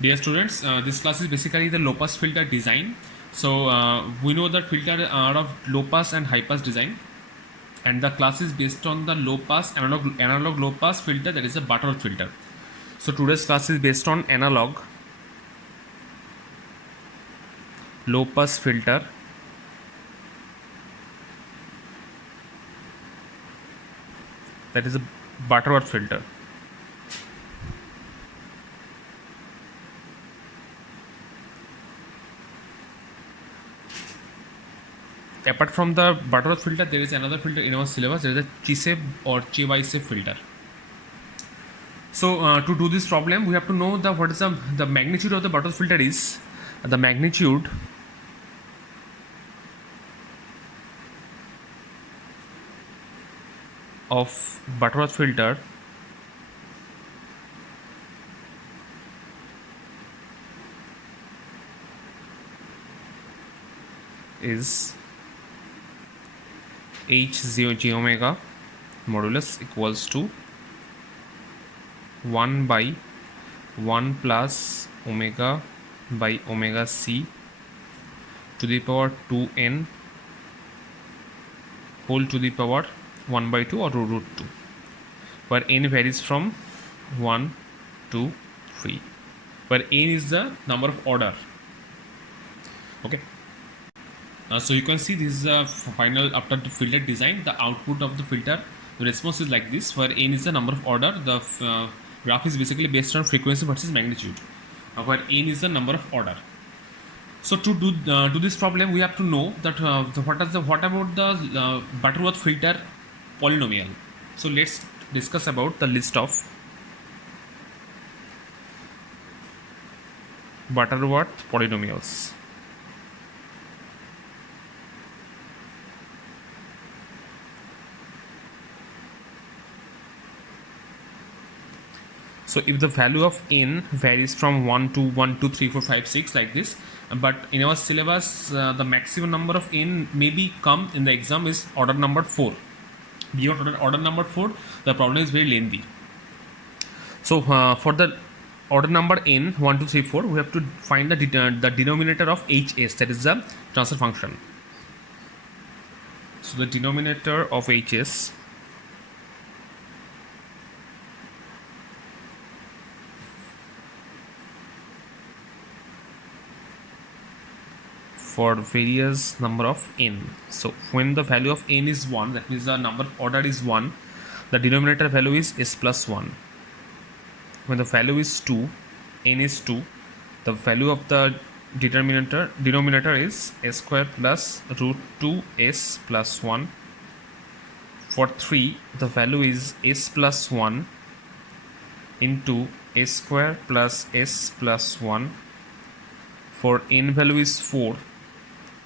Dear students, this class is basically the low pass filter design. So we know that filter are of low pass and high pass design, and the class is based on the low pass analog low pass filter, that is a Butterworth filter. So today's class is based on analog low pass filter, that is a Butterworth filter. Apart from the Butterworth filter, there is another filter in our syllabus. There is a Chebyshev or Chebyshev filter. So to do this problem, we have to know what is the magnitude of the Butterworth filter is. The magnitude of Butterworth filter is h0 j omega modulus equals to 1 by 1 plus omega by omega c to the power 2n whole to the power 1 by 2 or root 2, where n varies from 1 to 3, where n is the number of order. Okay. So you can see this is the final after the filter design. The output of the filter, the response is like this, where n is the number of order. The graph is basically based on frequency versus magnitude, where n is the number of order. So to do this problem, we have to know that what about the Butterworth filter polynomial. So let's discuss about the list of Butterworth polynomials. So if the value of n varies from 1 to 1, 2, 3, 4, 5, 6 like this, but in our syllabus the maximum number of n maybe come in the exam is order number 4. Beyond order number 4, the problem is very lengthy. So for the order number n 1, 2, 3, 4, we have to find the denominator of hs, that is the transfer function. So the denominator of hs for various number of n. So when the value of n is 1, that means the number of order is 1, the denominator value is s plus 1. When the value is 2, n is 2, the value of the denominator is s square plus root 2s plus 1. For 3, the value is s plus 1 into s square plus s plus 1. For n value is 4,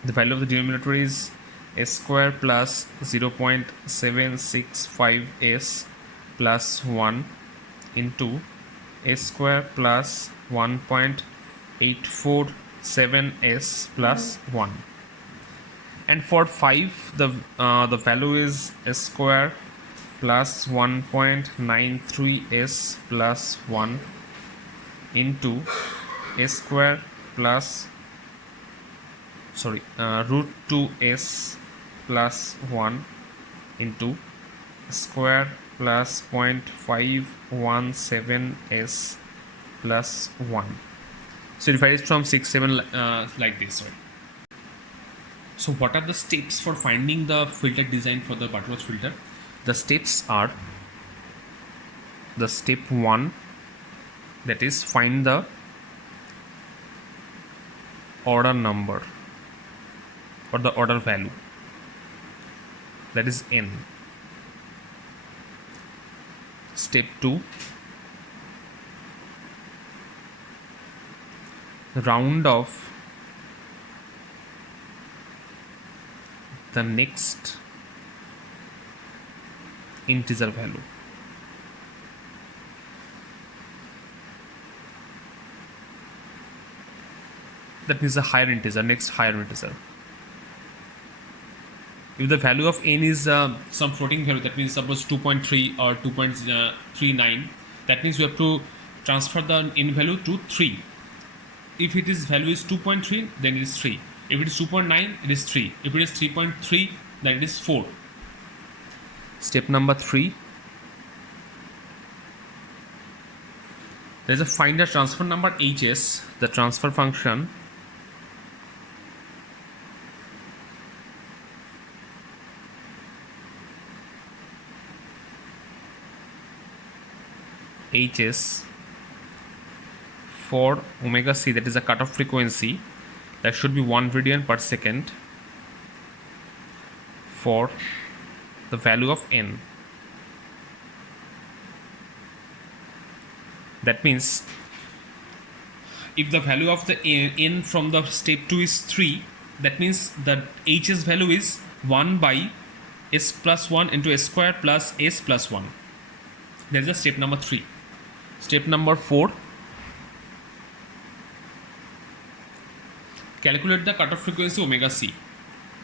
the value of the denominator is s square plus 0.765s plus 1 into s square plus 1.847s plus 1. And for 5, the value is s square plus 1.93s plus 1 into s square plus root 2s plus 1 into square plus 0.517s plus 1. So it varies from 6, 7 like this. So what are the steps for finding the filter design for the Butterworth filter? The steps are the step 1, that is find the order number or the order value, that is n. Step 2, round off the next integer value. That means the higher integer, next higher integer. If the value of n is some floating value, that means suppose 2.3 or 2.39, that means we have to transfer the n value to 3. if it is value is 2.3, then it is 3. If it is 2.9, it is 3. If it is 3.3, then it is 4. Step number 3. There is a find a transfer number hs. The transfer function hs for omega c, that is a cutoff frequency, that should be 1 radian per second for the value of n. That means if the value of the n from the step 2 is 3, that means the h's value is 1 by s plus 1 into s square plus s plus 1. That is the step number 3. Step number 4. Calculate the cutoff frequency omega c.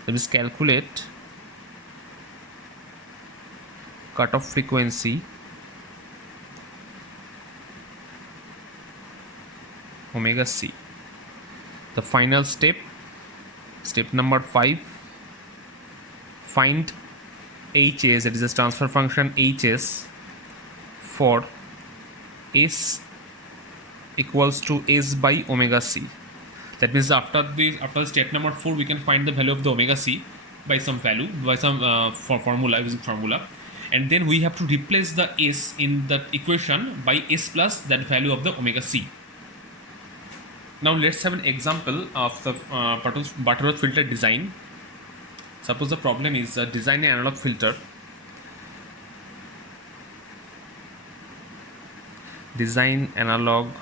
That is, calculate cutoff frequency omega c. The final step, step number 5, find hs, that is a transfer function hs for s equals to s by omega c. That means after step number 4, we can find the value of the omega c by some value, by some formula, using formula, and then we have to replace the s in the equation by s plus that value of the omega c. Now let's have an example of the Butterworth filter design. Suppose the problem is design an analog filter. Design analog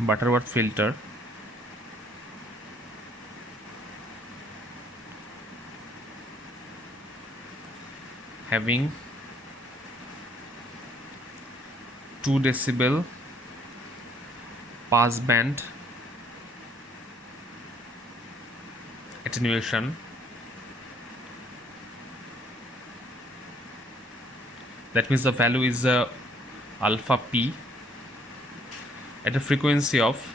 Butterworth filter having 2 decibel pass band attenuation, that means the value is alpha p at a frequency of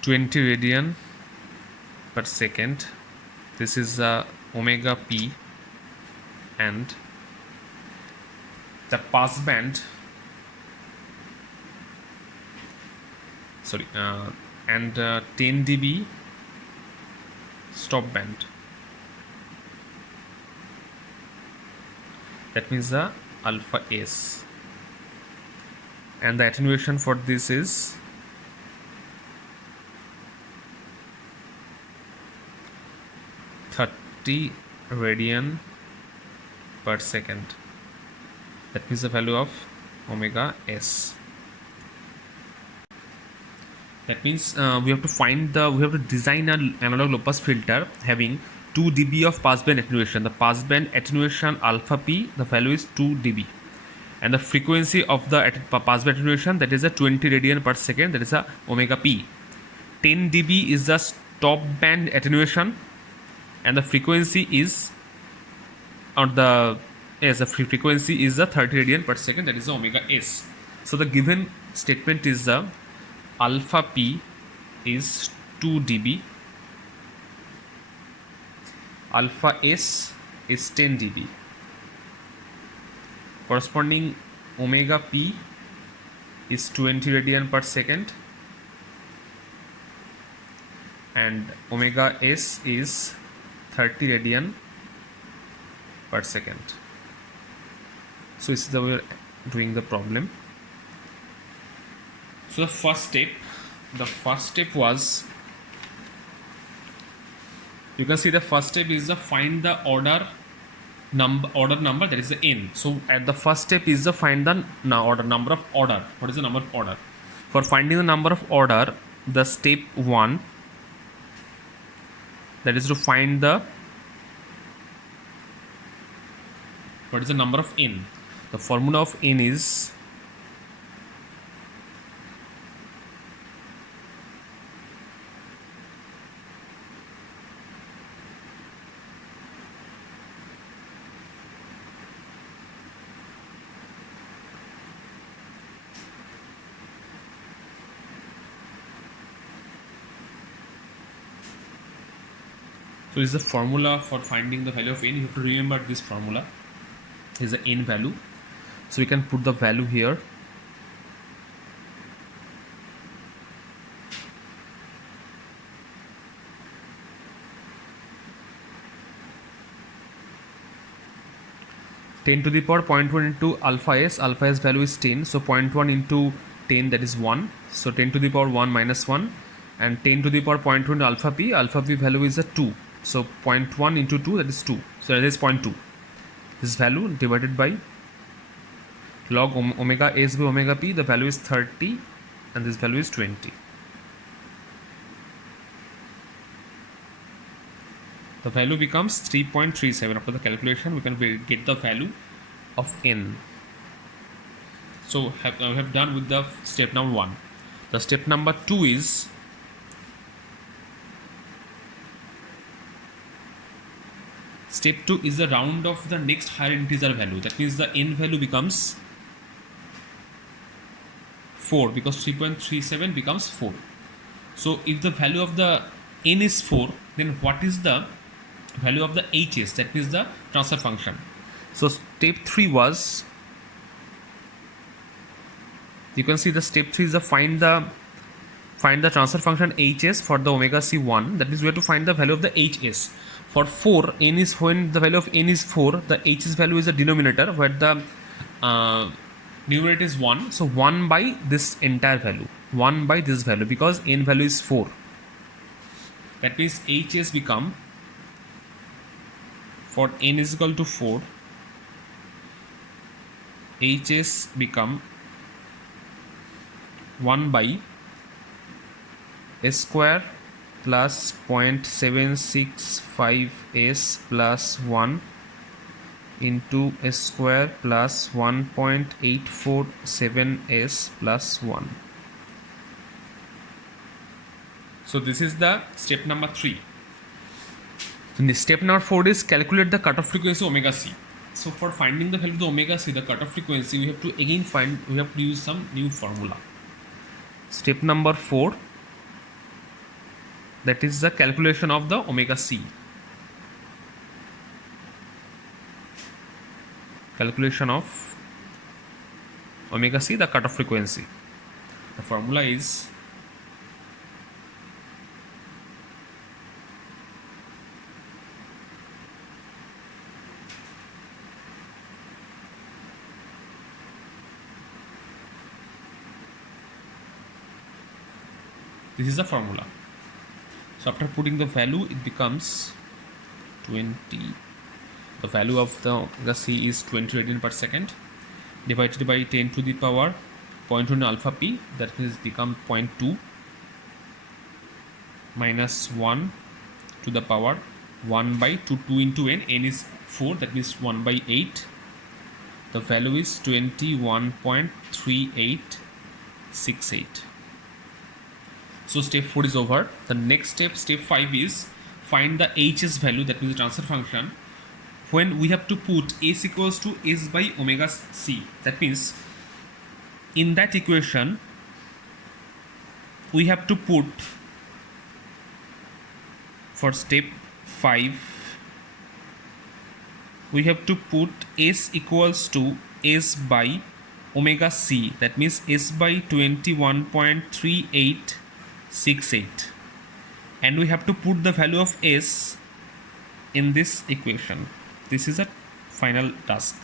20 radian per second. This is omega p, and the pass band and 10 dB stop band. That means the alpha s, and the attenuation for this is 30 radian per second. That means the value of omega s. That means we have to design an analog low pass filter having 2 dB of passband attenuation. The passband attenuation alpha p, the value is 2 dB, and the frequency of the passband attenuation, that is a 20 radian per second, that is a omega p. 10 dB is the stop band attenuation, and the frequency is frequency is the 30 radian per second, that is the omega s. So the given statement is the alpha p is 2 dB, alpha s is 10 dB, corresponding omega p is 20 radian per second, and omega s is 30 radian per second. So this is the way we are doing the problem. So the first step was, you can see the first step is the find the order number, that is the n. So at the first step is the find the number of order. What is the number of order? For finding the number of order, the step 1, that is to find the what is the number of n. The formula of n is this is the formula for finding the value of n. You have to remember this formula is the n value. So we can put the value here. Ten to the power 0.1 into alpha s value is 10, so 0.1 into 10, that is 1, so 10 to the power 1 minus 1, and 10 to the power 0.2 into alpha p value is a 2, so 0.1 into 2, that is 2, so that is 0.2. This value divided by log omega s by omega p, the value is 30 and this value is 20. The value becomes 3.37. After the calculation, we can get the value of n. So we have done with the step number 1. The step number 2 is the round of the next higher integer value. That means the n value becomes 4, because 3.37 becomes 4. So if the value of the n is 4, then what is the value of the hs, that means the transfer function? So step 3 was, you can see the step 3 is the find the transfer function hs for the omega c1. That means we have to find the value of the hs. For 4, n is, when the value of n is 4, the h's value is the denominator, where the numerator is 1. So 1 by this entire value, 1 by this value, because n value is 4. That means hs become, for n is equal to 4, hs become 1 by s square plus 0.765 s plus 1 into s square plus 1.847 s plus 1. So this is the step number 3. Step number 4 is calculate the cutoff frequency omega c. So for finding the value of the omega c, the cutoff frequency, we have to again use some new formula. Step number 4, that is the calculation of the omega c. Calculation of omega c, the cutoff frequency. The formula is this is the formula. So after putting the value, it becomes 20. The value of the omega c is 20 radian per second, divided by 10 to the power 0.1 alpha p, that means become 0.2, minus 1 to the power 1 by 2 into n is 4, that means 1 by 8. The value is 21.3868. So step 4 is over. The next step, step 5, is find the h's value, that means the transfer function, when we have to put s equals to s by omega c. That means in that equation we have to put, for step 5, we have to put s equals to s by omega c. That means s by 21.3868, and we have to put the value of s in this equation. This is a final task.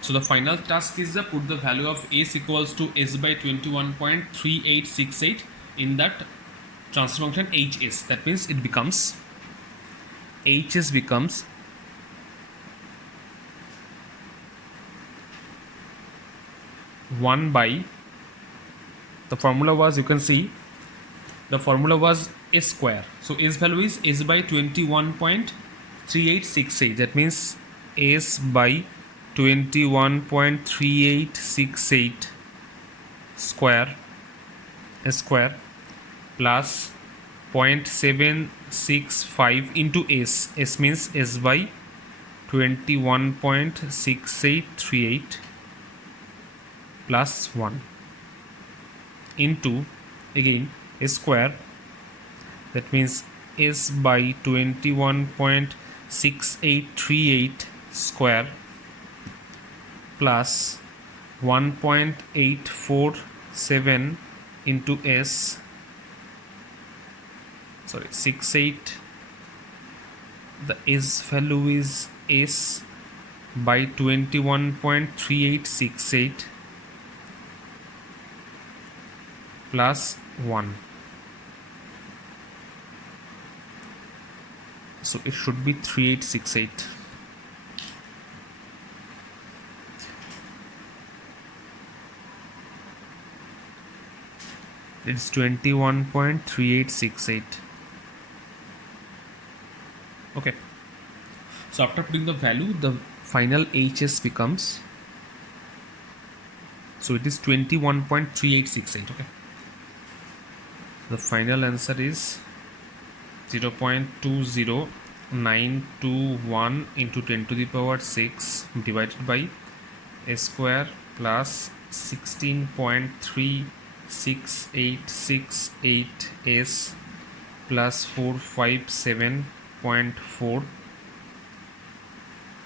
So the final task is to put the value of s equals to s by 21.3868 in that transfer function hs. That means it becomes, hs becomes 1 by, the formula was, you can see, the formula was s square. So s value is s by 21.3868. That means s by 21.3868 square, s square, plus 0.765 into s. S means s by 21.6838 plus 1 into, again, s square, that means s by 21.6838 square plus 1.847 into s, sorry, 68, the s value is s by 21.3868 plus 1. So it should be 3868. It's 21.3868. Okay. So after putting the value, the final HS becomes, so it is 21.3868. Okay. The final answer is 0.20921 into 10 to the power 6 divided by a square plus 16.3688 s plus 457.4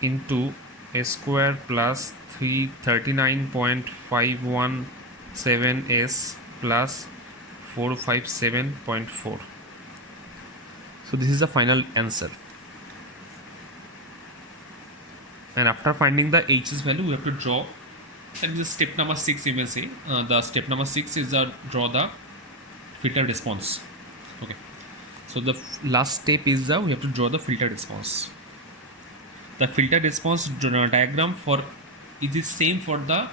into a square plus 339.517 s plus 457.4. So this is the final answer. And after finding the h's value, we have to draw, and this step number 6, you may say. The step number 6 is draw the filter response. Okay. So the last step is we have to draw the filter response. The filter response diagram for it is same for the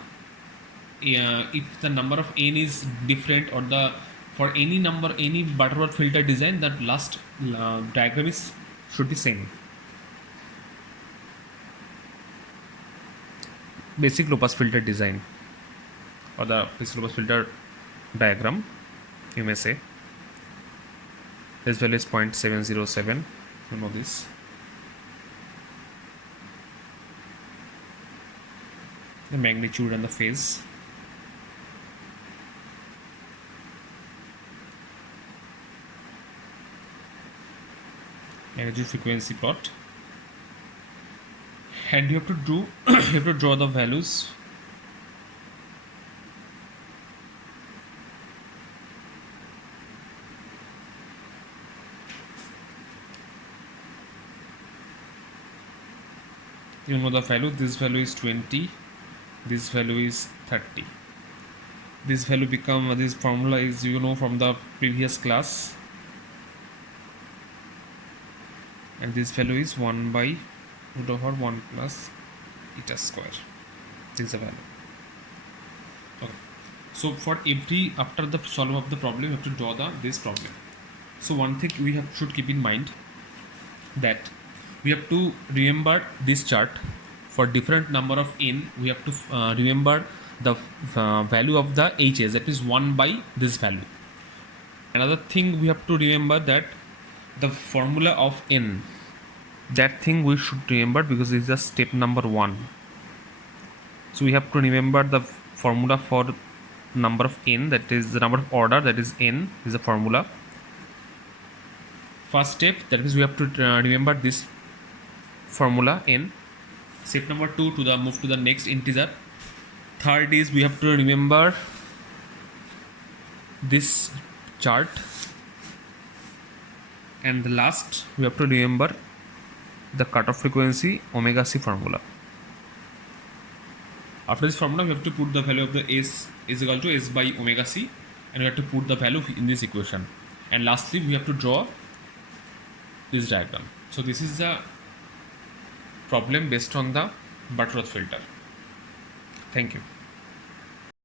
if the number of n is different, or the for any number, any Butterworth filter design, that last diagram should be same. Basic low pass filter design, or the basic low pass filter diagram, you may say. This value is 0.707. You know this. The magnitude and the phase. Energy frequency plot, and you have to do you have to draw the values. You know the value. This value is 20. This value is 30. This value become, this formula is, you know, from the previous class. And this value is 1 by root over 1 plus eta square. This is the value. Okay. So for every, after the solve of the problem, you have to draw this problem. So one thing we should keep in mind, that we have to remember this chart. For different number of n, we have to remember the value of the h's, that is 1 by this value. Another thing we have to remember, that the formula of n, that thing we should remember, because this is a step number 1. So we have to remember the formula for number of n, that is the number of order, that is n is the formula. First step, that is we have to remember this formula n. Step number 2, to the move to the next integer. Third is we have to remember this chart, and the last we have to remember the cutoff frequency omega c formula. After this formula, we have to put the value of the s is equal to s by omega c, and we have to put the value in this equation. And lastly, we have to draw this diagram. So this is the problem based on the Butterworth filter. Thank you.